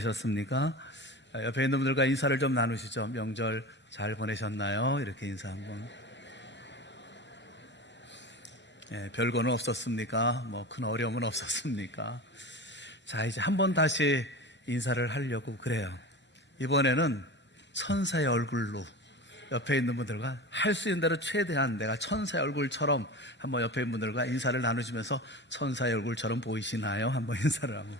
계셨습니까? 옆에 있는 분들과 인사를 좀 나누시죠. 명절 잘 보내셨나요? 이렇게 인사 한번. 별거는 없었습니까? 뭐 큰 어려움은 없었습니까? 자, 이제 한번 다시 인사를 하려고 그래요. 이번에는 천사의 얼굴로 옆에 있는 분들과 할 수 있는 대로 최대한 내가 천사의 얼굴처럼 한번 옆에 있는 분들과 인사를 나누시면서 천사의 얼굴처럼 보이시나요? 한번 인사를 한번.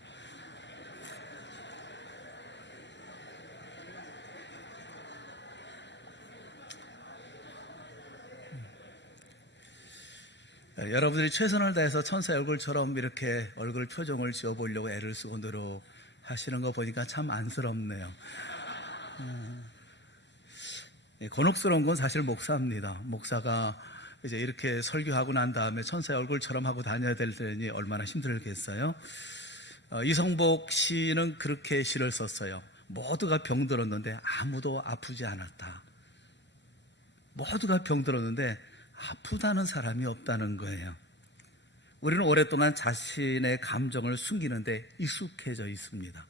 여러분들이 최선을 다해서 천사의 얼굴처럼 이렇게 얼굴 표정을 지어보려고 애를 쓰고 노력하시는 거 보니까 참 안쓰럽네요. 곤혹스러운 건 사실 목사입니다. 목사가 이제 이렇게 설교하고 난 다음에 천사의 얼굴처럼 하고 다녀야 될 때니 얼마나 힘들겠어요. 이성복 씨는 그렇게 시를 썼어요. 모두가 병들었는데 아무도 아프지 않았다. 모두가 병들었는데 아프다는 사람이 없다는 거예요. 우리는 오랫동안 자신의 감정을 숨기는데 익숙해져 있습니다.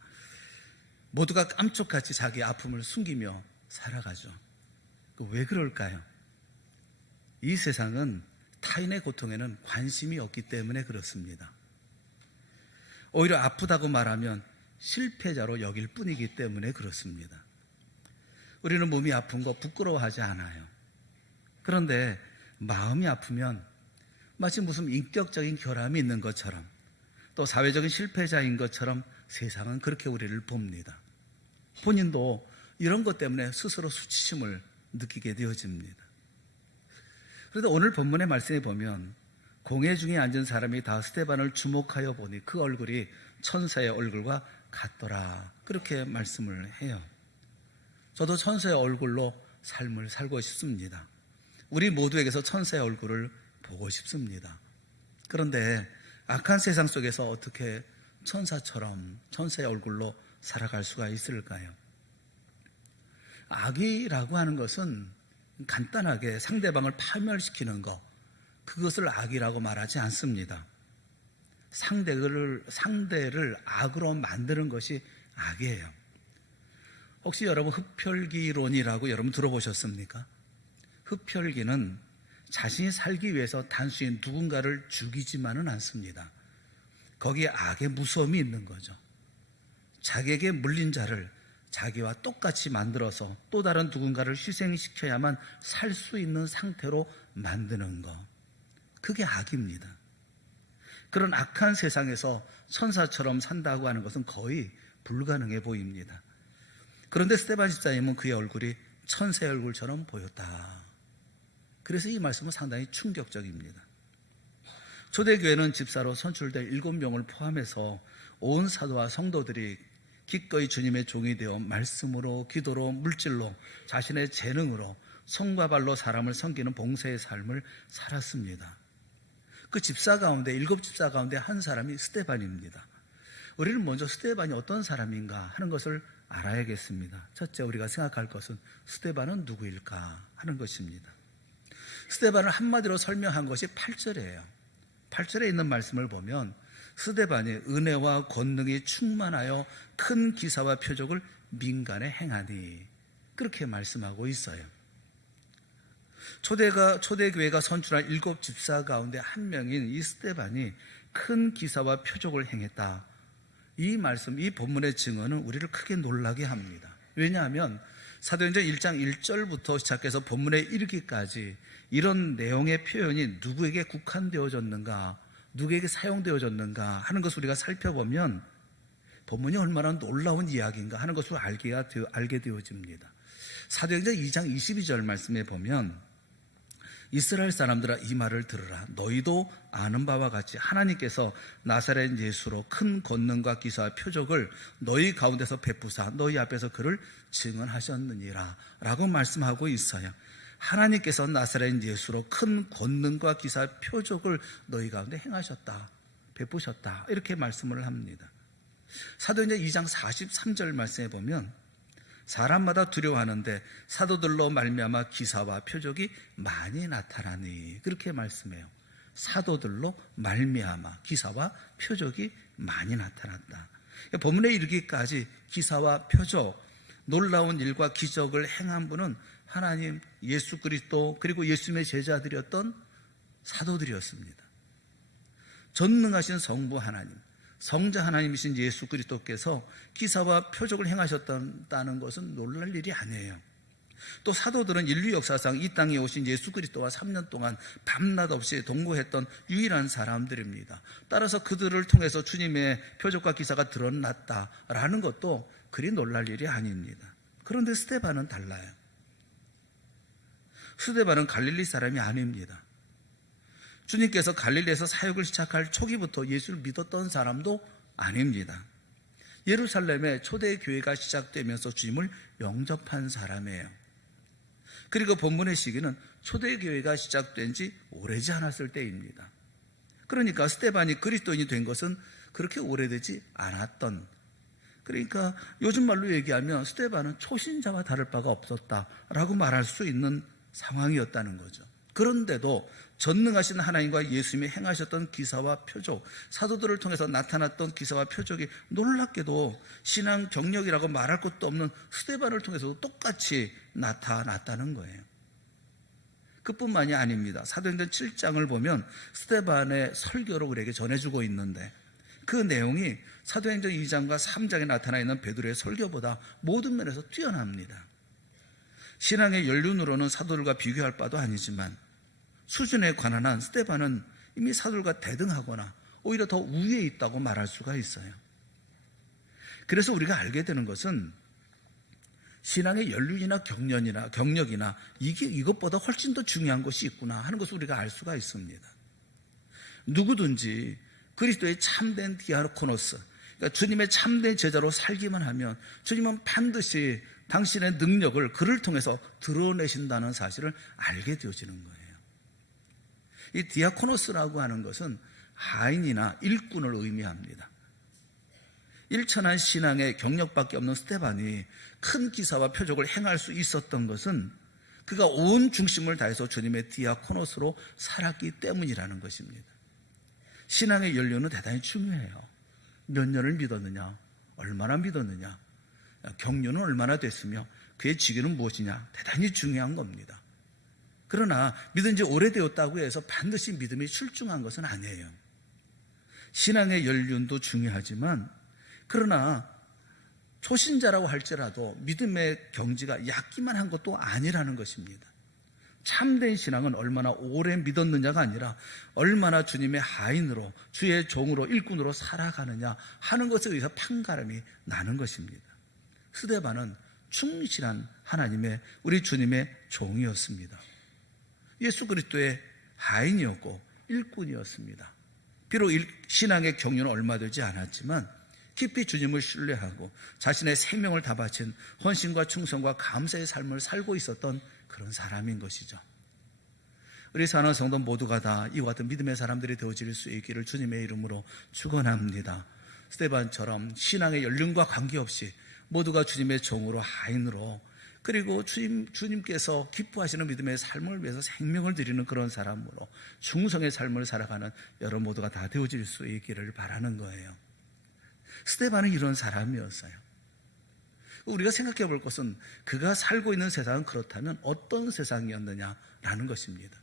모두가 깜짝같이 자기 아픔을 숨기며 살아가죠. 왜 그럴까요? 이 세상은 타인의 고통에는 관심이 없기 때문에 그렇습니다. 오히려 아프다고 말하면 실패자로 여길 뿐이기 때문에 그렇습니다. 우리는 몸이 아픈 거 부끄러워하지 않아요. 그런데 마음이 아프면 마치 무슨 인격적인 결함이 있는 것처럼 또 사회적인 실패자인 것처럼 세상은 그렇게 우리를 봅니다. 본인도 이런 것 때문에 스스로 수치심을 느끼게 되어집니다. 그런데 오늘 본문의 말씀에 보면 공회 중에 앉은 사람이 다 스데반을 주목하여 보니 그 얼굴이 천사의 얼굴과 같더라. 그렇게 말씀을 해요. 저도 천사의 얼굴로 삶을 살고 싶습니다. 우리 모두에게서 천사의 얼굴을 보고 싶습니다. 그런데 악한 세상 속에서 어떻게 천사처럼 천사의 얼굴로 살아갈 수가 있을까요? 악이라고 하는 것은 간단하게 상대방을 파멸시키는 것, 그것을 악이라고 말하지 않습니다. 상대를 악으로 만드는 것이 악이에요. 혹시 여러분 흡혈귀론이라고 여러분 들어보셨습니까? 흡혈귀는 자신이 살기 위해서 단순히 누군가를 죽이지만은 않습니다. 거기에 악의 무서움이 있는 거죠. 자기에게 물린 자를 자기와 똑같이 만들어서 또 다른 누군가를 희생시켜야만 살 수 있는 상태로 만드는 것. 그게 악입니다. 그런 악한 세상에서 천사처럼 산다고 하는 것은 거의 불가능해 보입니다. 그런데 스데반 집사님은 그의 얼굴이 천사의 얼굴처럼 보였다. 그래서 이 말씀은 상당히 충격적입니다. 초대교회는 집사로 선출된 7명을 포함해서 온 사도와 성도들이 기꺼이 주님의 종이 되어 말씀으로, 기도로, 물질로, 자신의 재능으로 손과 발로 사람을 섬기는 봉사의 삶을 살았습니다. 그 집사 가운데, 7집사 가운데 한 사람이 스데반입니다. 우리는 먼저 스데반이 어떤 사람인가 하는 것을 알아야겠습니다. 첫째, 우리가 생각할 것은 스데반은 누구일까 하는 것입니다. 스데반을 한마디로 설명한 것이 8절이에요. 8절에 있는 말씀을 보면 스데반이 은혜와 권능이 충만하여 큰 기사와 표적을 민간에 행하니, 그렇게 말씀하고 있어요. 초대교회가 선출한 7집사 가운데 한 명인 이 스데반이 큰 기사와 표적을 행했다. 이 말씀, 이 본문의 증언은 우리를 크게 놀라게 합니다. 왜냐하면 사도행전 1장 1절부터 시작해서 본문에 이르기까지 이런 내용의 표현이 누구에게 국한되어졌는가, 누구에게 사용되어졌는가 하는 것을 우리가 살펴보면 본문이 얼마나 놀라운 이야기인가 하는 것을 알게 되어집니다. 사도행전 2장 22절 말씀에 보면 이스라엘 사람들아 이 말을 들으라. 너희도 아는 바와 같이 하나님께서 나사렛 예수로 큰 권능과 기사와 표적을 너희 가운데서 베푸사 너희 앞에서 그를 증언하셨느니라 라고 말씀하고 있어요. 하나님께서 나사렛 예수로 큰 권능과 기사와 표적을 너희 가운데 행하셨다, 베푸셨다, 이렇게 말씀을 합니다. 사도행전 2장 43절 말씀에 보면 사람마다 두려워하는데 사도들로 말미암아 기사와 표적이 많이 나타나니, 그렇게 말씀해요. 사도들로 말미암아 기사와 표적이 많이 나타났다. 본문에 이르기까지 기사와 표적, 놀라운 일과 기적을 행한 분은 하나님, 예수 그리스도, 그리고 예수님의 제자들이었던 사도들이었습니다. 전능하신 성부 하나님, 성자 하나님이신 예수 그리스도께서 기사와 표적을 행하셨다는 것은 놀랄 일이 아니에요. 또 사도들은 인류 역사상 이 땅에 오신 예수 그리스도와 3년 동안 밤낮 없이 동거했던 유일한 사람들입니다. 따라서 그들을 통해서 주님의 표적과 기사가 드러났다라는 것도 그리 놀랄 일이 아닙니다. 그런데 스데반은 달라요. 스데반은 갈릴리 사람이 아닙니다. 주님께서 갈릴리에서 사역을 시작할 초기부터 예수를 믿었던 사람도 아닙니다. 예루살렘에 초대 교회가 시작되면서 주님을 영접한 사람이에요. 그리고 본문의 시기는 초대 교회가 시작된 지 오래지 않았을 때입니다. 그러니까 스데반이 그리스도인이 된 것은 그렇게 오래되지 않았던, 그러니까 요즘 말로 얘기하면 스데반은 초신자와 다를 바가 없었다라고 말할 수 있는 상황이었다는 거죠. 그런데도 전능하신 하나님과 예수님이 행하셨던 기사와 표적, 사도들을 통해서 나타났던 기사와 표적이 놀랍게도 신앙 경력이라고 말할 것도 없는 스데반을 통해서도 똑같이 나타났다는 거예요. 그뿐만이 아닙니다. 사도행전 7장을 보면 스데반의 설교를 우리에게 전해주고 있는데 그 내용이 사도행전 2장과 3장에 나타나 있는 베드로의 설교보다 모든 면에서 뛰어납니다. 신앙의 연륜으로는 사도들과 비교할 바도 아니지만 수준에 관한 한 스데반은 이미 사도들과 대등하거나 오히려 더 우위에 있다고 말할 수가 있어요. 그래서 우리가 알게 되는 것은 신앙의 연륜이나 경력이나 이것보다 훨씬 더 중요한 것이 있구나 하는 것을 우리가 알 수가 있습니다. 누구든지 그리스도의 참된 디아코노스, 그러니까 주님의 참된 제자로 살기만 하면 주님은 반드시 당신의 능력을 그를 통해서 드러내신다는 사실을 알게 되어지는 거예요. 이 디아코노스라고 하는 것은 하인이나 일꾼을 의미합니다. 일천한 신앙의 경력밖에 없는 스데반이 큰 기사와 표적을 행할 수 있었던 것은 그가 온 중심을 다해서 주님의 디아코노스로 살았기 때문이라는 것입니다. 신앙의 연륜은 대단히 중요해요. 몇 년을 믿었느냐, 얼마나 믿었느냐, 경륜은 얼마나 됐으며 그의 직위는 무엇이냐, 대단히 중요한 겁니다. 그러나 믿은 지 오래되었다고 해서 반드시 믿음이 출중한 것은 아니에요. 신앙의 연륜도 중요하지만 그러나 초신자라고 할지라도 믿음의 경지가 얕기만 한 것도 아니라는 것입니다. 참된 신앙은 얼마나 오래 믿었느냐가 아니라 얼마나 주님의 하인으로, 주의 종으로, 일꾼으로 살아가느냐 하는 것에 의해서 판가름이 나는 것입니다. 스데반은 충실한 하나님의, 우리 주님의 종이었습니다. 예수 그리스도의 하인이었고 일꾼이었습니다. 비록 신앙의 경륜은 얼마 되지 않았지만 깊이 주님을 신뢰하고 자신의 생명을 다 바친 헌신과 충성과 감사의 삶을 살고 있었던 그런 사람인 것이죠. 우리 사랑하는 성도 모두가 다 이와 같은 믿음의 사람들이 되어질 수 있기를 주님의 이름으로 축원합니다. 스데반처럼 신앙의 연륜과 관계없이 모두가 주님의 종으로, 하인으로, 그리고 주님께서 기뻐하시는 믿음의 삶을 위해서 생명을 드리는 그런 사람으로 충성의 삶을 살아가는 여러분 모두가 다 되어질 수 있기를 바라는 거예요. 스데반은 이런 사람이었어요. 우리가 생각해 볼 것은 그가 살고 있는 세상은 그렇다면 어떤 세상이었느냐라는 것입니다.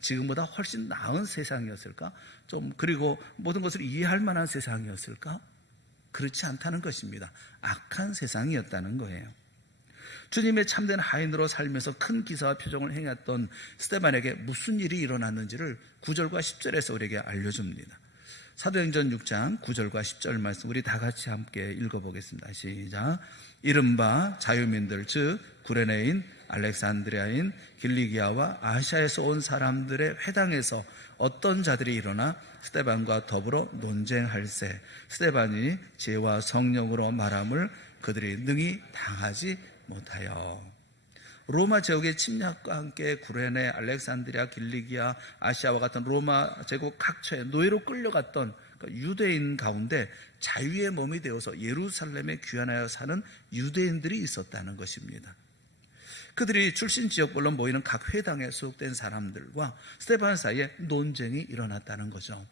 지금보다 훨씬 나은 세상이었을까? 그리고 모든 것을 이해할 만한 세상이었을까? 그렇지 않다는 것입니다. 악한 세상이었다는 거예요. 주님의 참된 하인으로 살면서 큰 기사와 표적을 행했던 스데반에게 무슨 일이 일어났는지를 9절과 10절에서 우리에게 알려줍니다. 사도행전 6장 9절과 10절 말씀 우리 다 같이 함께 읽어보겠습니다. 시작. 이른바 자유민들 즉 구레네인, 알렉산드리아인, 길리기아와 아시아에서 온 사람들의 회당에서 어떤 자들이 일어나 스데반과 더불어 논쟁할세 스데반이 지혜와 성령으로 말함을 그들이 능히 당하지 못하여. 로마 제국의 침략과 함께 구레네, 알렉산드리아, 길리기아, 아시아와 같은 로마 제국 각처에 노예로 끌려갔던 유대인 가운데 자유의 몸이 되어서 예루살렘에 귀환하여 사는 유대인들이 있었다는 것입니다. 그들이 출신 지역별로 모이는 각 회당에 소속된 사람들과 스데반 사이에 논쟁이 일어났다는 거죠.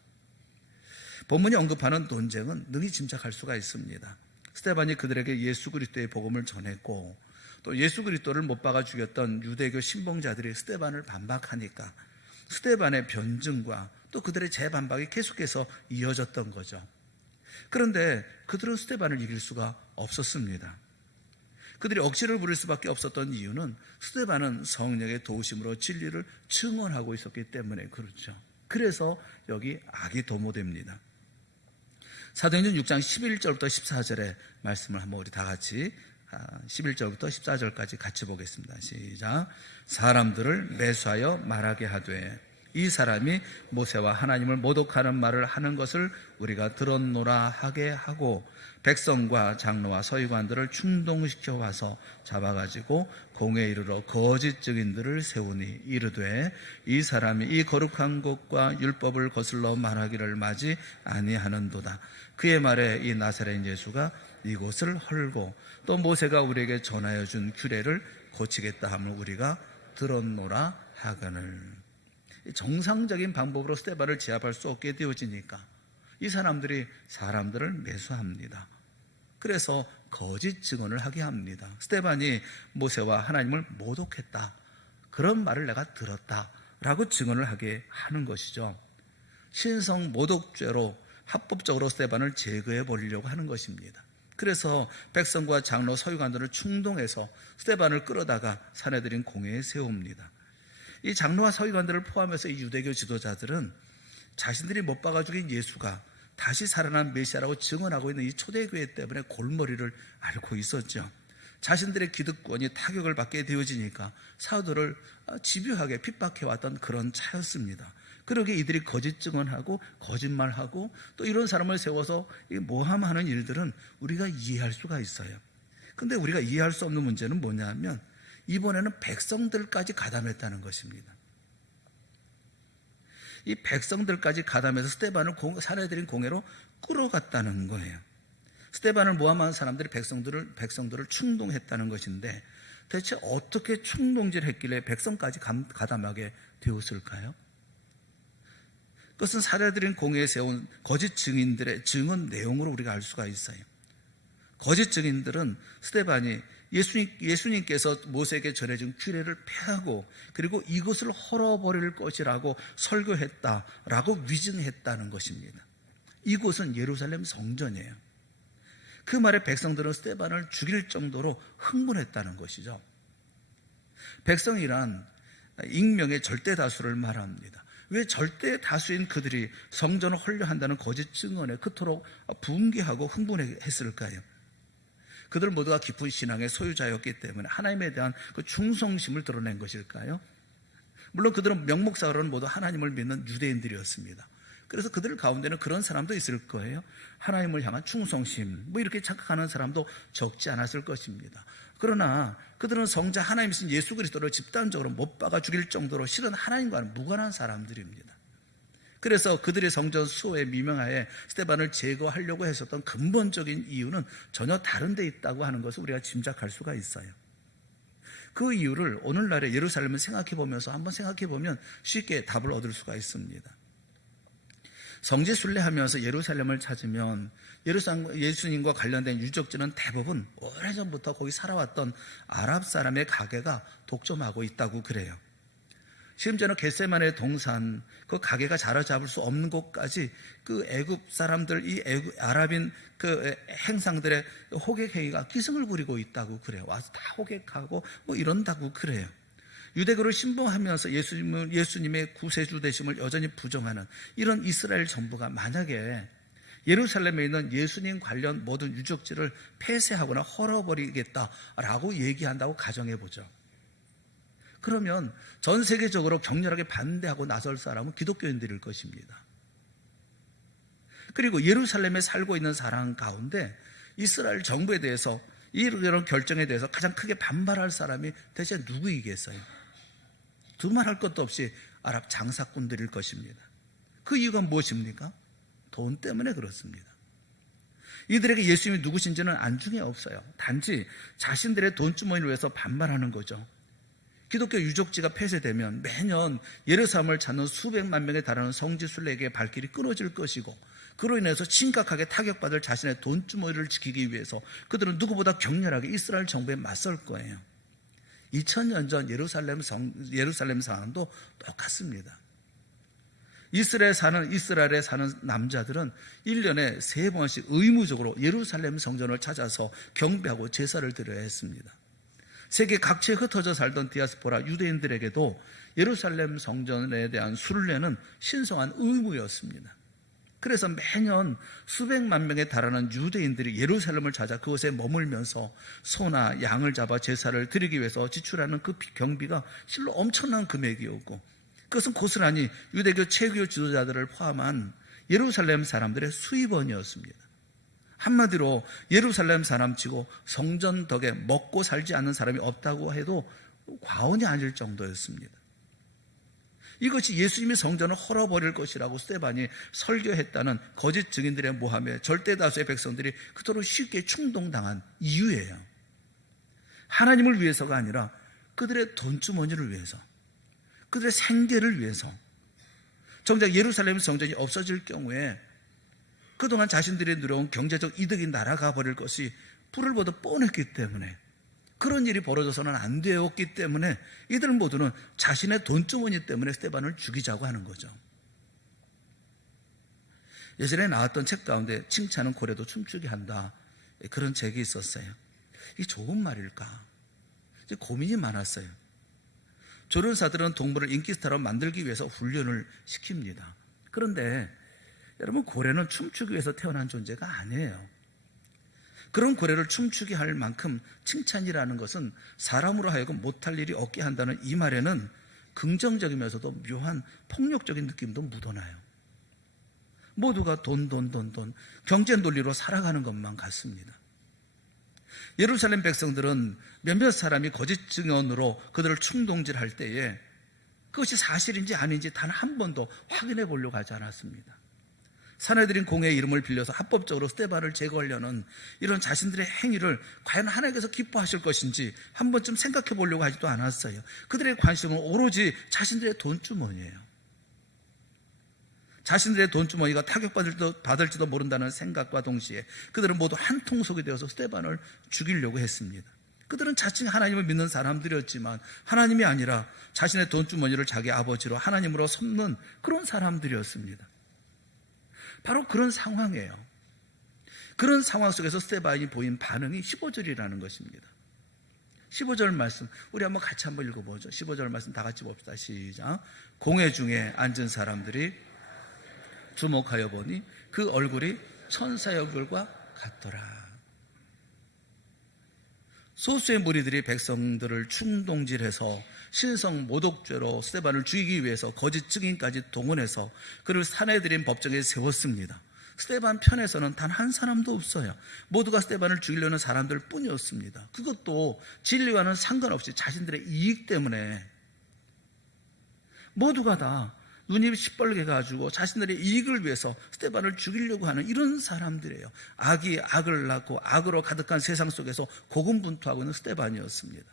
본문이 언급하는 논쟁은 능히 짐작할 수가 있습니다. 스데반이 그들에게 예수 그리스도의 복음을 전했고 또 예수 그리스도를 못 박아 죽였던 유대교 신봉자들이 스데반을 반박하니까 스데반의 변증과 또 그들의 재반박이 계속해서 이어졌던 거죠. 그런데 그들은 스데반을 이길 수가 없었습니다. 그들이 억지를 부릴 수밖에 없었던 이유는 스데반은 성령의 도우심으로 진리를 증언하고 있었기 때문에 그렇죠. 그래서 여기 악이 도모됩니다. 사도행전 6장 11절부터 14절의 말씀을 한번 우리 다 같이 11절부터 14절까지 같이 보겠습니다. 시작. 사람들을 매수하여 말하게 하되 이 사람이 모세와 하나님을 모독하는 말을 하는 것을 우리가 들었노라 하게 하고 백성과 장로와 서기관들을 충동시켜 와서 잡아가지고 공회에 이르러 거짓 증인들을 세우니 이르되 이 사람이 이 거룩한 곳과 율법을 거슬러 말하기를 마지 아니하는도다. 그의 말에 이 나사렛 예수가 이곳을 헐고 또 모세가 우리에게 전하여 준 규례를 고치겠다 함을 우리가 들었노라 하거늘. 정상적인 방법으로 스데반을 제압할 수 없게 되어지니까 이 사람들이 사람들을 매수합니다. 그래서 거짓 증언을 하게 합니다. 스데반이 모세와 하나님을 모독했다, 그런 말을 내가 들었다 라고 증언을 하게 하는 것이죠. 신성 모독죄로 합법적으로 스데반을 제거해 버리려고 하는 것입니다. 그래서 백성과 장로 서기관들을 충동해서 스데반을 끌어다가 사내들인 공회에 세웁니다. 이 장로와 서기관들을 포함해서 이 유대교 지도자들은 자신들이 못 박아 죽인 예수가 다시 살아난 메시아라고 증언하고 있는 이 초대교회 때문에 골머리를 앓고 있었죠. 자신들의 기득권이 타격을 받게 되어지니까 사도를 집요하게 핍박해왔던 그런 차였습니다. 그러기에 이들이 거짓 증언하고 거짓말하고 또 이런 사람을 세워서 모함하는 일들은 우리가 이해할 수가 있어요. 근데 우리가 이해할 수 없는 문제는 뭐냐면 이번에는 백성들까지 가담했다는 것입니다. 이 백성들까지 가담해서 스데반을 사내들인 공회로 끌어갔다는 거예요. 스데반을 모함한 사람들이 백성들을 충동했다는 것인데 대체 어떻게 충동질했길래 백성까지 가담하게 되었을까요? 그것은 사내들인 공회에 세운 거짓 증인들의 증언 내용으로 우리가 알 수가 있어요. 거짓 증인들은 스데반이 예수님께서 모세에게 전해준 규례를 폐하고 그리고 이것을 헐어버릴 것이라고 설교했다라고 위증했다는 것입니다. 이곳은 예루살렘 성전이에요. 그 말에 백성들은 스데반을 죽일 정도로 흥분했다는 것이죠. 백성이란 익명의 절대 다수를 말합니다. 왜 절대 다수인 그들이 성전을 헐려한다는 거짓 증언에 그토록 분개하고 흥분했을까요? 그들 모두가 깊은 신앙의 소유자였기 때문에 하나님에 대한 그 충성심을 드러낸 것일까요? 물론 그들은 명목상으로는 모두 하나님을 믿는 유대인들이었습니다. 그래서 그들 가운데는 그런 사람도 있을 거예요. 하나님을 향한 충성심 이렇게 착각하는 사람도 적지 않았을 것입니다. 그러나 그들은 성자 하나님이신 예수 그리스도를 집단적으로 못 박아 죽일 정도로 실은 하나님과는 무관한 사람들입니다. 그래서 그들의 성전 수호의 미명하에 스데반을 제거하려고 했었던 근본적인 이유는 전혀 다른 데 있다고 하는 것을 우리가 짐작할 수가 있어요. 그 이유를 오늘날의 예루살렘을 생각해보면서 한번 생각해보면 쉽게 답을 얻을 수가 있습니다. 성지 순례하면서 예루살렘을 찾으면 예수님과 관련된 유적지는 대부분 오래전부터 거기 살아왔던 아랍 사람의 가게가 독점하고 있다고 그래요. 심지어는 겟세마네 동산 그 가게가 자리잡을 수 없는 곳까지 그 애굽 사람들 이 아랍인 그 행상들의 호객 행위가 기승을 부리고 있다고 그래요. 와서 다 호객하고 이런다고 그래요. 유대교를 신봉하면서 예수님의 구세주 되심을 여전히 부정하는 이런 이스라엘 정부가 만약에 예루살렘에 있는 예수님 관련 모든 유적지를 폐쇄하거나 헐어버리겠다라고 얘기한다고 가정해보죠. 그러면 전 세계적으로 격렬하게 반대하고 나설 사람은 기독교인들일 것입니다. 그리고 예루살렘에 살고 있는 사람 가운데 이스라엘 정부에 대해서 이런 결정에 대해서 가장 크게 반발할 사람이 대체 누구이겠어요? 두말할 것도 없이 아랍 장사꾼들일 것입니다. 그 이유가 무엇입니까? 돈 때문에 그렇습니다. 이들에게 예수님이 누구신지는 안중에 없어요. 단지 자신들의 돈주머니를 위해서 반발하는 거죠. 기독교 유적지가 폐쇄되면 매년 예루살렘을 찾는 수백만 명에 달하는 성지 순례객의 발길이 끊어질 것이고 그로 인해서 심각하게 타격받을 자신의 돈주머니를 지키기 위해서 그들은 누구보다 격렬하게 이스라엘 정부에 맞설 거예요. 2000년 전 예루살렘 상황도 똑같습니다. 이스라엘에 사는 남자들은 1년에 3번씩 의무적으로 예루살렘 성전을 찾아서 경배하고 제사를 드려야 했습니다. 세계 각지에 흩어져 살던 디아스포라 유대인들에게도 예루살렘 성전에 대한 순례는 신성한 의무였습니다. 그래서 매년 수백만 명에 달하는 유대인들이 예루살렘을 찾아 그곳에 머물면서 소나 양을 잡아 제사를 드리기 위해서 지출하는 그 경비가 실로 엄청난 금액이었고, 그것은 고스란히 유대교 최고 지도자들을 포함한 예루살렘 사람들의 수입원이었습니다. 한마디로 예루살렘 사람치고 성전 덕에 먹고 살지 않는 사람이 없다고 해도 과언이 아닐 정도였습니다. 이것이 예수님이 성전을 헐어버릴 것이라고 스데반이 설교했다는 거짓 증인들의 모함에 절대 다수의 백성들이 그토록 쉽게 충동당한 이유예요. 하나님을 위해서가 아니라 그들의 돈주머니를 위해서, 그들의 생계를 위해서. 정작 예루살렘 성전이 없어질 경우에 그동안 자신들이 누려온 경제적 이득이 날아가 버릴 것이 불을 보듯 뻔했기 때문에, 그런 일이 벌어져서는 안 되었기 때문에 이들 모두는 자신의 돈주머니 때문에 스데반을 죽이자고 하는 거죠. 예전에 나왔던 책 가운데 칭찬은 고래도 춤추게 한다, 그런 책이 있었어요. 이게 좋은 말일까? 이제 고민이 많았어요. 조련사들은 동물을 인기스타로 만들기 위해서 훈련을 시킵니다. 그런데 여러분, 고래는 춤추기 위해서 태어난 존재가 아니에요. 그런 고래를 춤추게 할 만큼 칭찬이라는 것은 사람으로 하여금 못할 일이 없게 한다는 이 말에는 긍정적이면서도 묘한 폭력적인 느낌도 묻어나요. 모두가 돈, 경제 논리로 살아가는 것만 같습니다. 예루살렘 백성들은 몇몇 사람이 거짓 증언으로 그들을 충동질할 때에 그것이 사실인지 아닌지 단 한 번도 확인해 보려고 하지 않았습니다. 사내들인 공회의 이름을 빌려서 합법적으로 스데반을 제거하려는 이런 자신들의 행위를 과연 하나님께서 기뻐하실 것인지 한 번쯤 생각해 보려고 하지도 않았어요. 그들의 관심은 오로지 자신들의 돈주머니예요. 자신들의 돈주머니가 타격받을지도 모른다는 생각과 동시에 그들은 모두 한 통속이 되어서 스데반을 죽이려고 했습니다. 그들은 자칭 하나님을 믿는 사람들이었지만 하나님이 아니라 자신의 돈주머니를 자기 아버지로 하나님으로 섬는 그런 사람들이었습니다. 바로 그런 상황이에요. 그런 상황 속에서 스데반이 보인 반응이 15절이라는 것입니다. 15절 말씀 우리 같이 한번 읽어보죠. 15절 말씀 다 같이 봅시다. 시작. 공회 중에 앉은 사람들이 주목하여 보니 그 얼굴이 천사의 얼굴과 같더라. 소수의 무리들이 백성들을 충동질해서 신성 모독죄로 스데반을 죽이기 위해서 거짓 증인까지 동원해서 그를 사내들인 법정에 세웠습니다. 스데반 편에서는 단 한 사람도 없어요. 모두가 스데반을 죽이려는 사람들 뿐이었습니다. 그것도 진리와는 상관없이 자신들의 이익 때문에 모두가 다 눈이 시뻘게 가지고 자신들의 이익을 위해서 스데반을 죽이려고 하는 이런 사람들이에요. 악이 악을 낳고 악으로 가득한 세상 속에서 고군분투하고 있는 스데반이었습니다.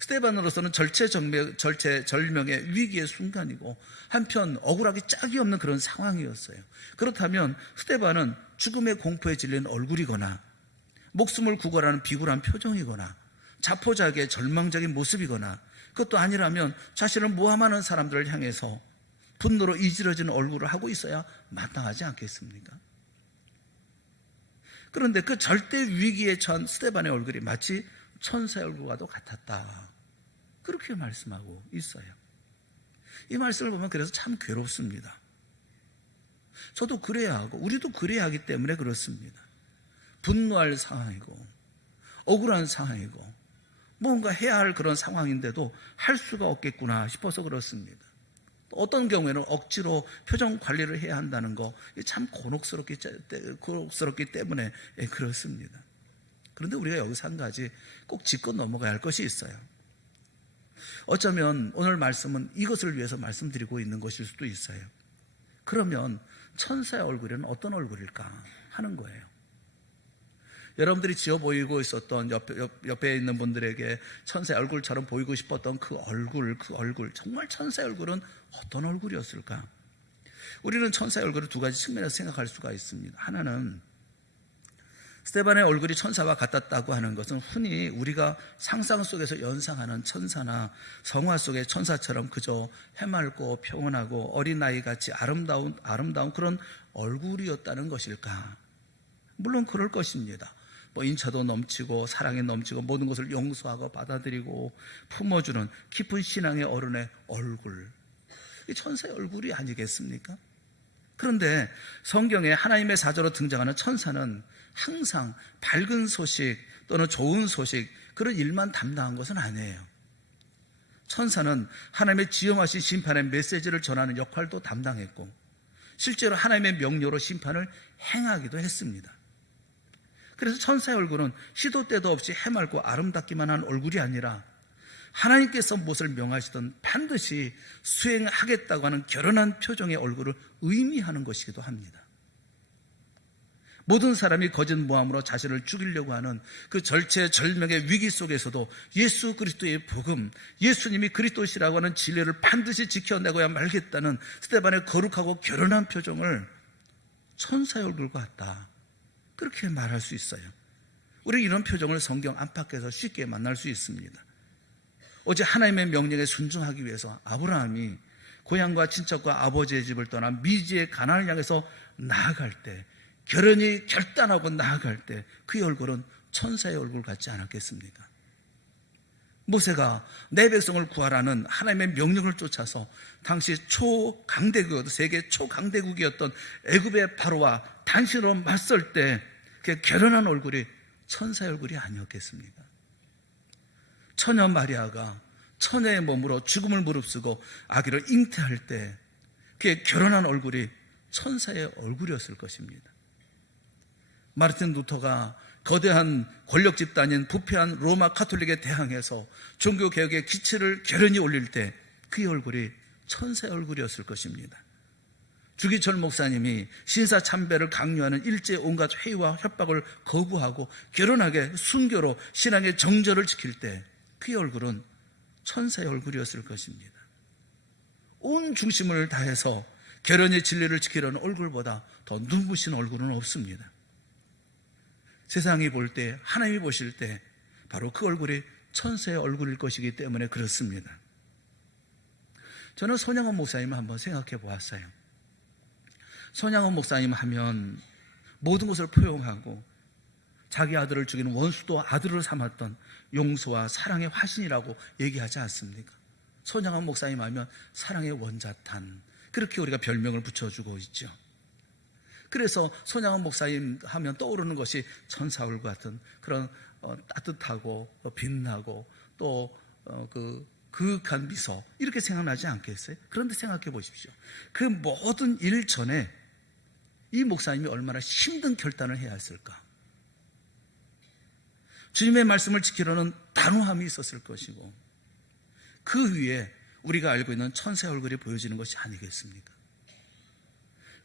스데반으로서는 절체절명의 위기의 순간이고 한편 억울하기 짝이 없는 그런 상황이었어요. 그렇다면 스데반은 죽음의 공포에 질린 얼굴이거나 목숨을 구걸하는 비굴한 표정이거나 자포자기의 절망적인 모습이거나 그것도 아니라면 자신을 모함하는 사람들을 향해서 분노로 이지러지는 얼굴을 하고 있어야 마땅하지 않겠습니까? 그런데 그 절대 위기에 처한 스데반의 얼굴이 마치 천사의 얼굴과도 같았다, 그렇게 말씀하고 있어요. 이 말씀을 보면 그래서 참 괴롭습니다. 저도 그래야 하고 우리도 그래야 하기 때문에 그렇습니다. 분노할 상황이고 억울한 상황이고 뭔가 해야 할 그런 상황인데도 할 수가 없겠구나 싶어서 그렇습니다. 어떤 경우에는 억지로 표정 관리를 해야 한다는 거 참 곤혹스럽기 때문에 그렇습니다. 그런데 우리가 여기서 한 가지 꼭 짚고 넘어가야 할 것이 있어요. 어쩌면 오늘 말씀은 이것을 위해서 말씀드리고 있는 것일 수도 있어요. 그러면 천사의 얼굴에는 어떤 얼굴일까 하는 거예요. 여러분들이 지어 보이고 있었던 옆에 있는 분들에게 천사의 얼굴처럼 보이고 싶었던 그 얼굴 정말 천사의 얼굴은 어떤 얼굴이었을까? 우리는 천사의 얼굴을 두 가지 측면에서 생각할 수가 있습니다. 하나는 스데반의 얼굴이 천사와 같았다고 하는 것은 흔히 우리가 상상 속에서 연상하는 천사나 성화 속의 천사처럼 그저 해맑고 평온하고 어린아이같이 아름다운 그런 얼굴이었다는 것일까? 물론 그럴 것입니다. 인차도 넘치고 사랑이 넘치고 모든 것을 용서하고 받아들이고 품어주는 깊은 신앙의 어른의 얼굴, 이 천사의 얼굴이 아니겠습니까? 그런데 성경에 하나님의 사자로 등장하는 천사는 항상 밝은 소식 또는 좋은 소식, 그런 일만 담당한 것은 아니에요. 천사는 하나님의 지엄하신 심판의 메시지를 전하는 역할도 담당했고 실제로 하나님의 명료로 심판을 행하기도 했습니다. 그래서 천사의 얼굴은 시도 때도 없이 해맑고 아름답기만 한 얼굴이 아니라 하나님께서 무엇을 명하시든 반드시 수행하겠다고 하는 결연한 표정의 얼굴을 의미하는 것이기도 합니다. 모든 사람이 거짓 모함으로 자신을 죽이려고 하는 그 절체절명의 위기 속에서도 예수 그리스도의 복음, 예수님이 그리스도시라고 하는 진리를 반드시 지켜내고야 말겠다는 스데반의 거룩하고 결연한 표정을 천사의 얼굴과 같다, 그렇게 말할 수 있어요. 우리는 이런 표정을 성경 안팎에서 쉽게 만날 수 있습니다. 어제 하나님의 명령에 순종하기 위해서 아브라함이 고향과 친척과 아버지의 집을 떠나 미지의 가나안을 향해서 나아갈 때, 결연히 결단하고 나아갈 때 그 얼굴은 천사의 얼굴 같지 않았겠습니까? 모세가 내 백성을 구하라는 하나님의 명령을 쫓아서 당시 초강대국이었던, 세계 초강대국이었던 애굽의 바로와 단신으로 맞설 때 그 결연한 얼굴이 천사의 얼굴이 아니었겠습니까? 처녀 마리아가 처녀의 몸으로 죽음을 무릅쓰고 아기를 잉태할 때 그의 결연한 얼굴이 천사의 얼굴이었을 것입니다. 마르틴 루터가 거대한 권력 집단인 부패한 로마 카톨릭에 대항해서 종교개혁의 기치를 결연히 올릴 때 그의 얼굴이 천사의 얼굴이었을 것입니다. 주기철 목사님이 신사참배를 강요하는 일제의 온갖 회의와 협박을 거부하고 결연하게 순교로 신앙의 정절을 지킬 때 그의 얼굴은 천사의 얼굴이었을 것입니다. 온 중심을 다해서 결연히 진리를 지키려는 얼굴보다 더 눈부신 얼굴은 없습니다. 세상이 볼 때, 하나님이 보실 때 바로 그 얼굴이 천사의 얼굴일 것이기 때문에 그렇습니다. 저는 손양원 목사님을 한번 생각해 보았어요. 손양원 목사님 하면 모든 것을 포용하고 자기 아들을 죽인 원수도 아들을 삼았던 용서와 사랑의 화신이라고 얘기하지 않습니까? 손양원 목사님 하면 사랑의 원자탄, 그렇게 우리가 별명을 붙여주고 있죠. 그래서 손양원 목사님 하면 떠오르는 것이 천사 얼굴 같은 그런 따뜻하고 빛나고 또 그윽한 미소, 이렇게 생각나지 않겠어요? 그런데 생각해 보십시오. 그 모든 일 전에 이 목사님이 얼마나 힘든 결단을 해야 했을까? 주님의 말씀을 지키려는 단호함이 있었을 것이고 그 위에 우리가 알고 있는 천사의 얼굴이 보여지는 것이 아니겠습니까?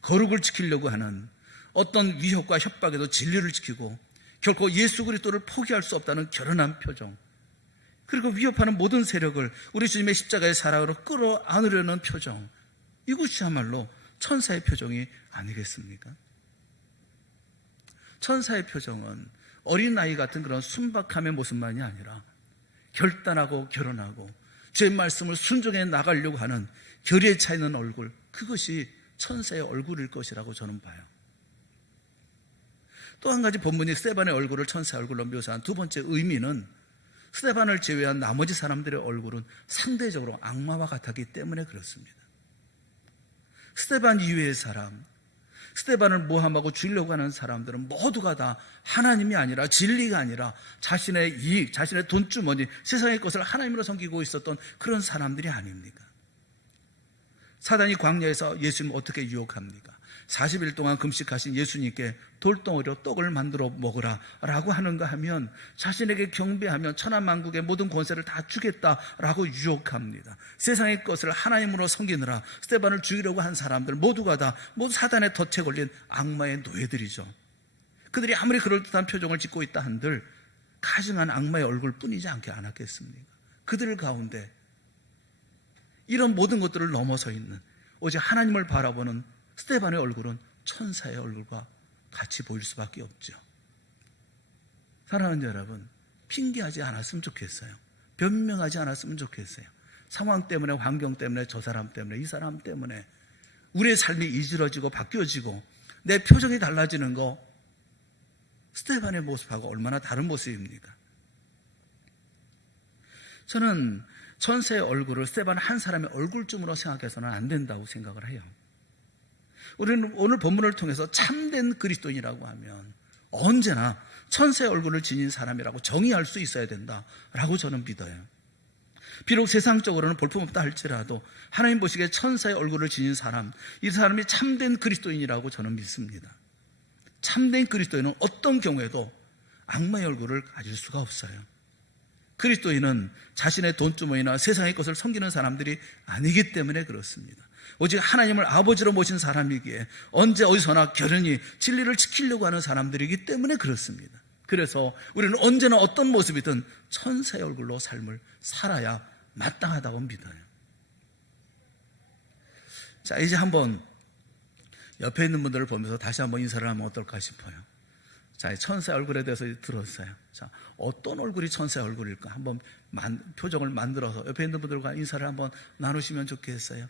거룩을 지키려고 하는 어떤 위협과 협박에도 진리를 지키고 결코 예수 그리스도를 포기할 수 없다는 결연한 표정, 그리고 위협하는 모든 세력을 우리 주님의 십자가의 사랑으로 끌어안으려는 표정, 이것이야말로 천사의 표정이 아니겠습니까? 천사의 표정은 어린아이 같은 그런 순박함의 모습만이 아니라 결단하고 결연하고 주의 말씀을 순종해 나가려고 하는 결의에 차 있는 얼굴, 그것이 천사의 얼굴일 것이라고 저는 봐요. 또 한 가지 본문이 스데반의 얼굴을 천사의 얼굴로 묘사한 두 번째 의미는 스데반을 제외한 나머지 사람들의 얼굴은 상대적으로 악마와 같았기 때문에 그렇습니다. 스데반 이외의 사람, 스데반을 모함하고 죽이려고 하는 사람들은 모두가 다 하나님이 아니라, 진리가 아니라 자신의 이익, 자신의 돈주머니, 세상의 것을 하나님으로 섬기고 있었던 그런 사람들이 아닙니까? 사단이 광야에서 예수님을 어떻게 유혹합니까? 40일 동안 금식하신 예수님께 돌덩어리로 떡을 만들어 먹으라 라고 하는가 하면 자신에게 경배하면 천하만국의 모든 권세를 다 주겠다라고 유혹합니다. 세상의 것을 하나님으로 섬기느라 스데반을 죽이려고 한 사람들 모두가 다 모두 사단의 덫에 걸린 악마의 노예들이죠. 그들이 아무리 그럴듯한 표정을 짓고 있다 한들 가증한 악마의 얼굴뿐이지 않겠습니까? 그들 가운데 이런 모든 것들을 넘어서 있는 오직 하나님을 바라보는 스데반의 얼굴은 천사의 얼굴과 같이 보일 수밖에 없죠. 사랑하는 여러분, 핑계하지 않았으면 좋겠어요. 변명하지 않았으면 좋겠어요. 상황 때문에, 환경 때문에, 저 사람 때문에, 이 사람 때문에 우리의 삶이 이지러지고 바뀌어지고 내 표정이 달라지는 거, 스데반의 모습하고 얼마나 다른 모습입니까? 저는 천사의 얼굴을 스데반 한 사람의 얼굴쯤으로 생각해서는 안 된다고 생각을 해요. 우리는 오늘 본문을 통해서 참된 그리스도인이라고 하면 언제나 천사의 얼굴을 지닌 사람이라고 정의할 수 있어야 된다라고 저는 믿어요. 비록 세상적으로는 볼품없다 할지라도 하나님 보시기에 천사의 얼굴을 지닌 사람, 이 사람이 참된 그리스도인이라고 저는 믿습니다. 참된 그리스도인은 어떤 경우에도 악마의 얼굴을 가질 수가 없어요. 그리스도인은 자신의 돈주머니나 세상의 것을 섬기는 사람들이 아니기 때문에 그렇습니다. 오직 하나님을 아버지로 모신 사람이기에 언제 어디서나 결연히 진리를 지키려고 하는 사람들이기 때문에 그렇습니다. 그래서 우리는 언제나 어떤 모습이든 천사의 얼굴로 삶을 살아야 마땅하다고 믿어요. 자, 이제 한번 옆에 있는 분들을 보면서 다시 한번 인사를 하면 어떨까 싶어요. 자, 천사의 얼굴에 대해서 들었어요. 자, 어떤 얼굴이 천사의 얼굴일까? 한번 표정을 만들어서 옆에 있는 분들과 인사를 한번 나누시면 좋겠어요.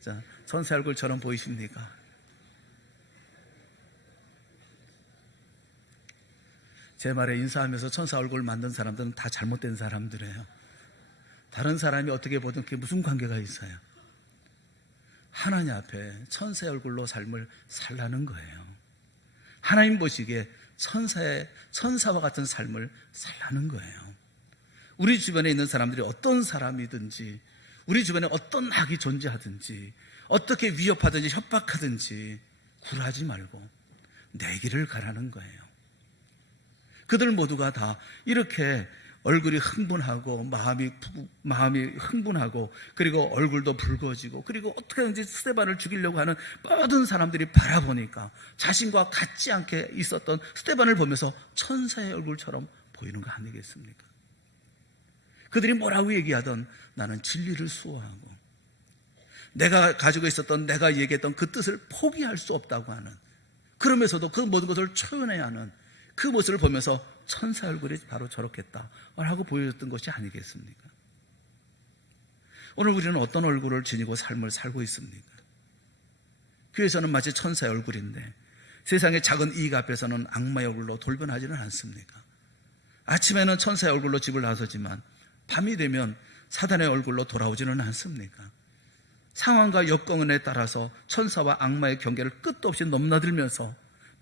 자, 천사의 얼굴처럼 보이십니까? 제 말에 인사하면서 천사 얼굴을 만든 사람들은 다 잘못된 사람들이에요. 다른 사람이 어떻게 보든 그게 무슨 관계가 있어요? 하나님 앞에 천사의 얼굴로 삶을 살라는 거예요. 하나님 보시기에 천사와 같은 삶을 살라는 거예요. 우리 주변에 있는 사람들이 어떤 사람이든지, 우리 주변에 어떤 악이 존재하든지, 어떻게 위협하든지 협박하든지 굴하지 말고 내 길을 가라는 거예요. 그들 모두가 다 이렇게 얼굴이 흥분하고 마음이 흥분하고 그리고 얼굴도 붉어지고 그리고 어떻게든지 스데반을 죽이려고 하는 모든 사람들이 바라보니까 자신과 같지 않게 있었던 스데반을 보면서 천사의 얼굴처럼 보이는 거 아니겠습니까? 그들이 뭐라고 얘기하던 나는 진리를 수호하고 내가 가지고 있었던, 내가 얘기했던 그 뜻을 포기할 수 없다고 하는, 그러면서도 그 모든 것을 초연해야 하는 그 모습을 보면서 천사 얼굴이 바로 저렇겠다라고 보여줬던 것이 아니겠습니까? 오늘 우리는 어떤 얼굴을 지니고 삶을 살고 있습니까? 교회에서는 마치 천사의 얼굴인데 세상의 작은 이익 앞에서는 악마의 얼굴로 돌변하지는 않습니까? 아침에는 천사의 얼굴로 집을 나서지만 밤이 되면 사단의 얼굴로 돌아오지는 않습니까? 상황과 여건에 따라서 천사와 악마의 경계를 끝도 없이 넘나들면서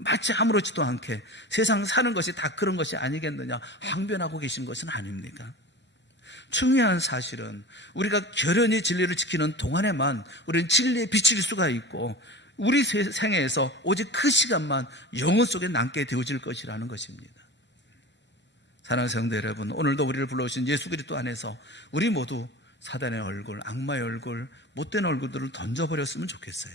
마치 아무렇지도 않게 세상 사는 것이 다 그런 것이 아니겠느냐 항변하고 계신 것은 아닙니까? 중요한 사실은 우리가 결연히 진리를 지키는 동안에만 우리는 진리에 비칠 수가 있고 우리 생애에서 오직 그 시간만 영혼 속에 남게 되어질 것이라는 것입니다. 사랑하는 성도 여러분, 오늘도 우리를 불러오신 예수 그리스도 안에서 우리 모두 사단의 얼굴, 악마의 얼굴, 못된 얼굴들을 던져버렸으면 좋겠어요.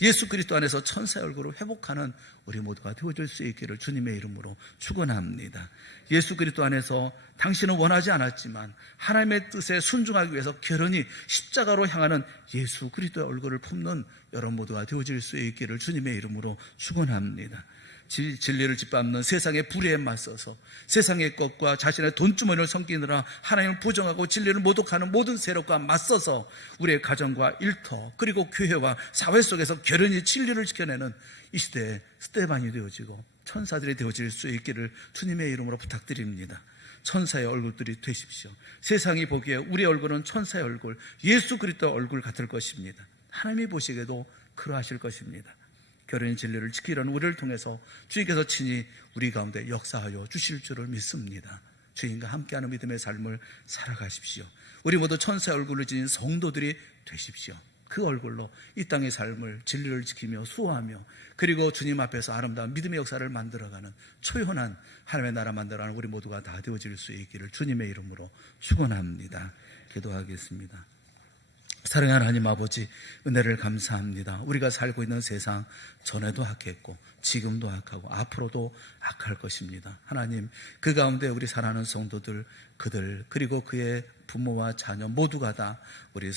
예수 그리스도 안에서 천사의 얼굴을 회복하는 우리 모두가 되어줄 수 있기를 주님의 이름으로 축원합니다. 예수 그리스도 안에서 당신은 원하지 않았지만 하나님의 뜻에 순종하기 위해서 결연히 십자가로 향하는 예수 그리스도의 얼굴을 품는 여러분 모두가 되어질 수 있기를 주님의 이름으로 축원합니다. 진리를 짓밟는 세상의 불의에 맞서서 세상의 것과 자신의 돈주머니를 섬기느라 하나님을 부정하고 진리를 모독하는 모든 세력과 맞서서 우리의 가정과 일터 그리고 교회와 사회 속에서 결연히 진리를 지켜내는 이 시대에 스데반이 되어지고 천사들이 되어질 수 있기를 주님의 이름으로 부탁드립니다. 천사의 얼굴들이 되십시오. 세상이 보기에 우리의 얼굴은 천사의 얼굴, 예수 그리스도의 얼굴 같을 것입니다. 하나님이 보시기에도 그러하실 것입니다. 결연히 진리를 지키려는 우리를 통해서 주님께서 친히 우리 가운데 역사하여 주실 줄을 믿습니다. 주님과 함께하는 믿음의 삶을 살아가십시오. 우리 모두 천사의 얼굴을 지닌 성도들이 되십시오. 그 얼굴로 이 땅의 삶을 진리를 지키며 수호하며 그리고 주님 앞에서 아름다운 믿음의 역사를 만들어가는 초연한 하나님의 나라 만들어가는 우리 모두가 다 되어질 수 있기를 주님의 이름으로 축원합니다. 기도하겠습니다. 사랑하는 하나님 아버지, 은혜를 감사합니다. 우리가 살고 있는 세상 전에도 악했고 지금도 악하고 앞으로도 악할 것입니다. 하나님, 그 가운데 우리 사랑하는 성도들, 그들 그리고 그의 부모와 자녀 모두가 다 우리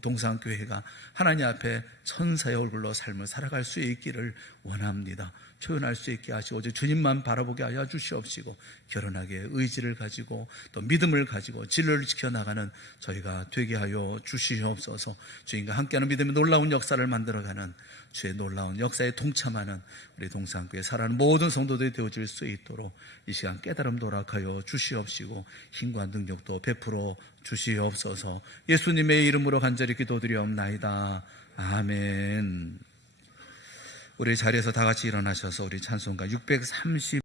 동산교회가 하나님 앞에 천사의 얼굴로 삶을 살아갈 수 있기를 원합니다. 표현할 수 있게 하시고 오직 주님만 바라보게 하여 주시옵시고 결연하게 의지를 가지고 또 믿음을 가지고 진로를 지켜나가는 저희가 되게 하여 주시옵소서. 주님과 함께하는 믿음의 놀라운 역사를 만들어가는 주의 놀라운 역사에 동참하는 우리 동산교회 살아가는 모든 성도들이 되어질 수 있도록 이 시간 깨달음 도락하여 주시옵시고 힘과 능력도 베풀어 주시옵소서. 예수님의 이름으로 간절히 기도드리옵나이다. 아멘. 우리 자리에서 다 같이 일어나셔서 우리 찬송가 630